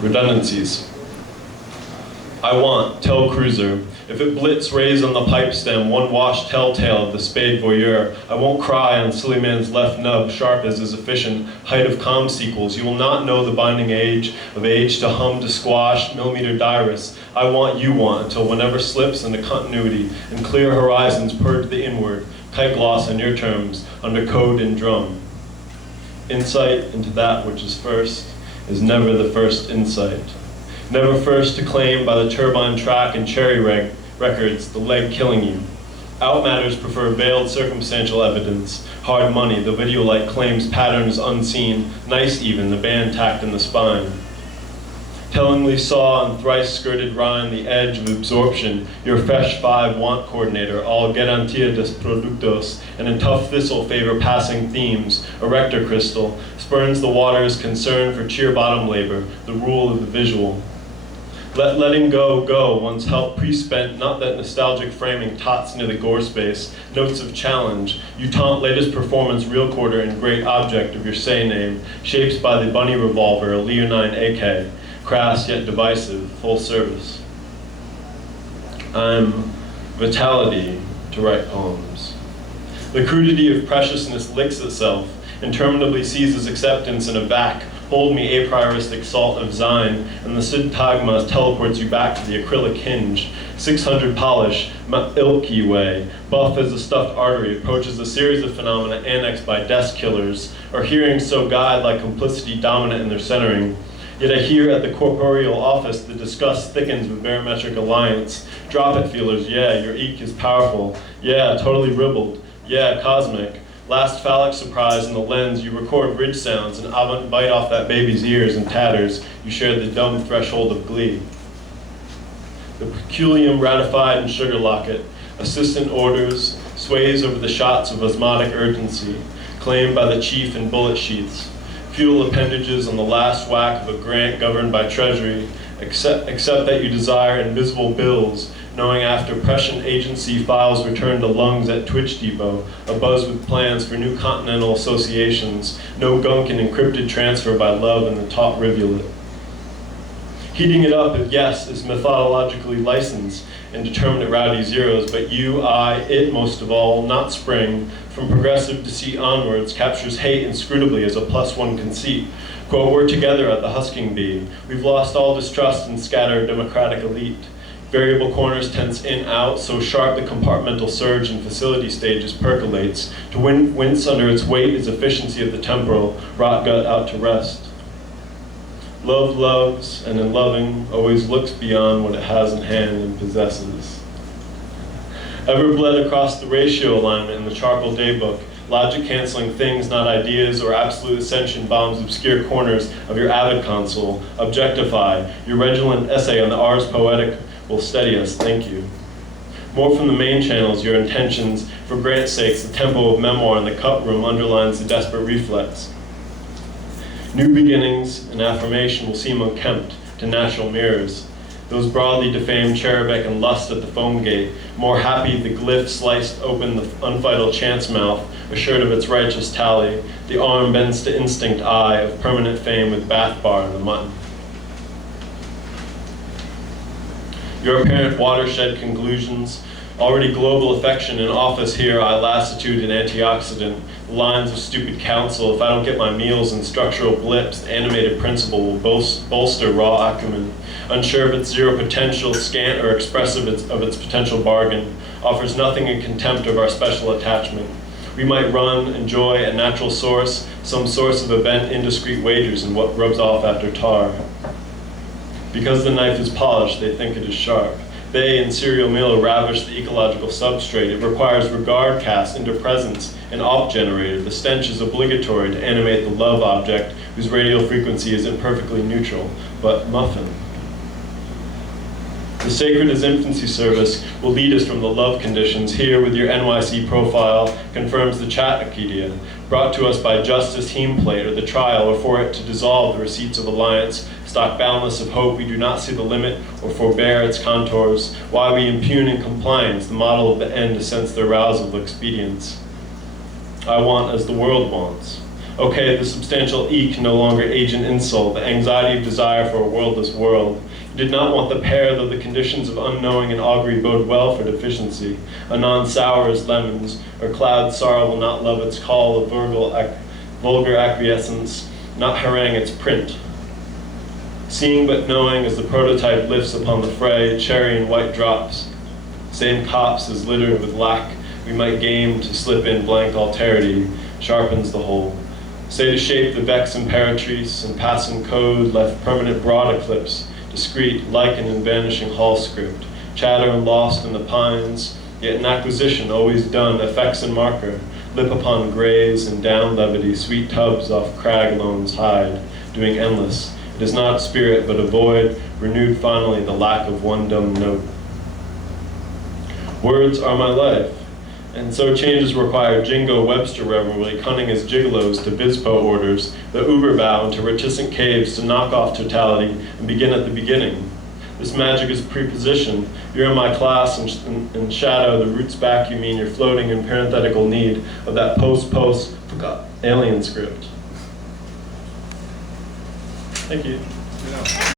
Redundancies. I want, tell cruiser, if it blitz raise on the pipe stem, one wash telltale of the spade voyeur. I won't cry on silly man's left nub, sharp as his efficient height of com sequels. You will not know the binding age of age to hum to squash, millimeter dirus. I want, you want, until whenever slips into continuity and clear horizons purge the inward, kite gloss on your terms, under code and drum. Insight into that which is first is never the first insight. Never first to claim by the turbine track and cherry records, the leg killing you. Outmatters prefer veiled circumstantial evidence, hard money, the video light claims patterns unseen, nice even, the band tacked in the spine. Tellingly saw on thrice skirted Rhine the edge of absorption, your fresh five want coordinator, all garantia des productos, and in tough thistle favor passing themes, erector crystal, spurns the water's concern for cheer bottom labor, the rule of the visual. Let letting go once helped pre-spent, not that nostalgic framing tots into the gore space, notes of challenge. You taunt latest performance real quarter and great object of your say name, shapes by the bunny revolver, a leonine AK, crass yet divisive, full service. I'm vitality to write poems. The crudity of preciousness licks itself, interminably seizes acceptance in a vac, hold me a prioristic salt of Zine, and the syntagma teleports you back to the acrylic hinge. 600 polish, ilky way, buff as a stuffed artery, approaches a series of phenomena annexed by desk killers, or hearing so guide like complicity dominant in their centering. Yet I hear at the corporeal office the disgust thickens with barometric alliance. Drop it, feelers, yeah, your eek is powerful. Yeah, totally ribbled. Yeah, cosmic. Last phallic surprise in the lens, you record ridge sounds and bite off that baby's ears in tatters. You share the dumb threshold of glee. The peculium ratified in sugar locket, assistant orders, sways over the shots of osmotic urgency, claimed by the chief in bullet sheaths. Feudal appendages on the last whack of a grant governed by treasury, except that you desire invisible bills, knowing after prescient agency files return to lungs at Twitch Depot, abuzz with plans for new continental associations, no gunk and encrypted transfer by love in the taut rivulet. Heating it up, yes, is methodologically licensed and determined at rowdy zeros, but you, I, it most of all, not spring, from progressive deceit onwards, captures hate inscrutably as a +1 conceit. Quote, we're together at the husking bee. We've lost all distrust and scattered democratic elite. Variable corners tense in, out, so sharp the compartmental surge in facility stages percolates. To wince under its weight is efficiency of the temporal, rot gut out to rest. Love loves, and in loving, always looks beyond what it has in hand and possesses. Ever bled across the ratio alignment in the charcoal daybook, logic canceling things, not ideas, or absolute ascension bombs obscure corners of your avid console. Objectify, your redolent essay on the Ars Poetic will steady us, thank you. More from the main channels, your intentions, for grant's sakes, the tempo of memoir in the cup room underlines the desperate reflex. New beginnings and affirmation will seem unkempt to natural mirrors. Those broadly defamed cherubic and lust at the foam gate, more happy the glyph sliced open the unvital chance mouth, assured of its righteous tally, the arm bends to instinct eye of permanent fame with bath bar in the mutton. Your apparent watershed conclusions, already global affection in office here, I lassitude and antioxidant, lines of stupid counsel, if I don't get my meals and structural blips, the animated principle will bolster raw acumen, unsure of its zero potential, scant or expressive of its potential bargain, offers nothing in contempt of our special attachment. We might run, enjoy a natural source, some source of event indiscreet wagers in what rubs off after tar. Because the knife is polished, they think it is sharp. They in cereal meal ravish the ecological substrate. It requires regard cast into presence and op generated. The stench is obligatory to animate the love object whose radial frequency is imperfectly neutral, but muffin. The sacred as infancy service will lead us from the love conditions. Here with your NYC profile confirms the chat Acadia, brought to us by justice heme plate or the trial, or for it to dissolve the receipts of alliance, stock boundless of hope, we do not see the limit or forbear its contours, why we impugn in compliance the model of the end to sense the arousal of expedience. I want as the world wants. Okay, the substantial eke no longer agent insult, the anxiety of desire for a worldless world. You did not want the pear, though the conditions of unknowing and augury bode well for deficiency. Anon sour as lemons, or cloud sorrow will not love its call of vulgar acquiescence, not harangue its print. Seeing but knowing as the prototype lifts upon the fray, cherry and white drops. Same copse is littered with lack, we might game to slip in blank alterity, sharpens the whole. Say to shape the vex imperatrice, and passing code left permanent broad eclipse, discreet, lichen and vanishing hall script, chatter and lost in the pines, yet in acquisition always done, effects and marker, lip upon grays and down levity, sweet tubs off crag loams hide, doing endless. It is not spirit, but a void, renewed finally the lack of one dumb note. Words are my life, and so changes require Jingo Webster reverently, cunning as gigolos to Vispo orders, the Uberbow into reticent caves to knock off totality and begin at the beginning. This magic is preposition. You're in my class and shadow the roots back, you mean you're floating in parenthetical need of that post alien script. Thank you.